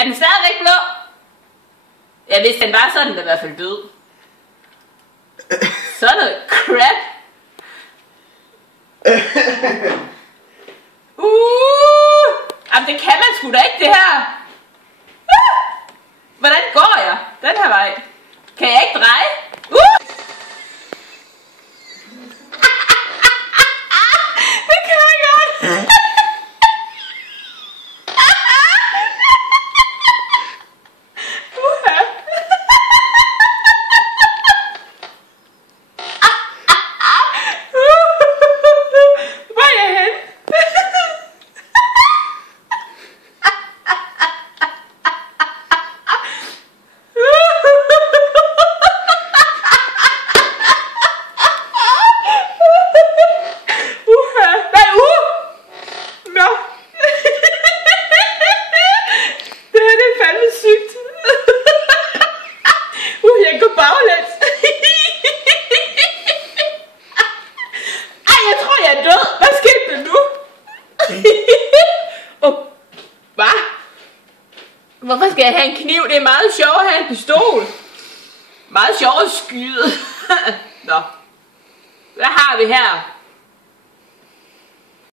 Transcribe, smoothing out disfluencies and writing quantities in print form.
Er den stadigvæk blå? Ja, hvis den var, så er den da i hvert fald død. Så noget crap. Jamen det kan man sgu da ikke, det her. Hvordan går jeg? Den her vej. Kan jeg ikke dreje? Det kan jeg godt. Hvor er jeg henne? Jeg går baglæns. Ej, jeg tror, jeg er død. Hvad skete der nu? Hvad? Hvorfor skal jeg have en kniv? Det er meget sjovt at have en pistol. Meget sjovt at skyde. Nå. Hvad har vi her?